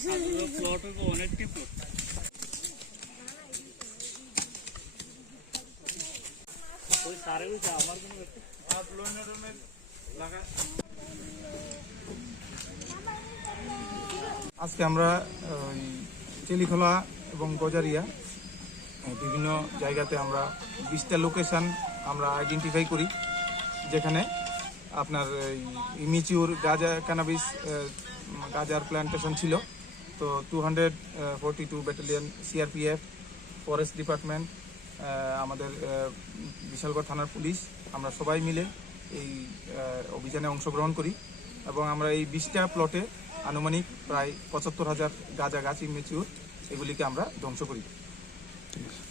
আজকে আমরা চেলিখোলা এবং গজারিয়া বিভিন্ন জায়গাতে আমরা 20টা লোকেশন আমরা আইডেন্টিফাই করি, যেখানে আপনার ইমিচিউর গাঁজা ক্যানাবিস গাঁজার প্ল্যান্টেশন ছিল। তো 242 ব্যাটালিয়ন সিআরপিএফ, ফরেস্ট ডিপার্টমেন্ট, আমাদের বিশালগড় থানার পুলিশ, আমরা সবাই মিলে এই অভিযানে অংশগ্রহণ করি এবং আমরা এই 20টা প্লটে আনুমানিক প্রায় 75,000 গাঁজা গাছ ইমিচিউর এগুলিকে আমরা ধ্বংস করি। ঠিক আছে।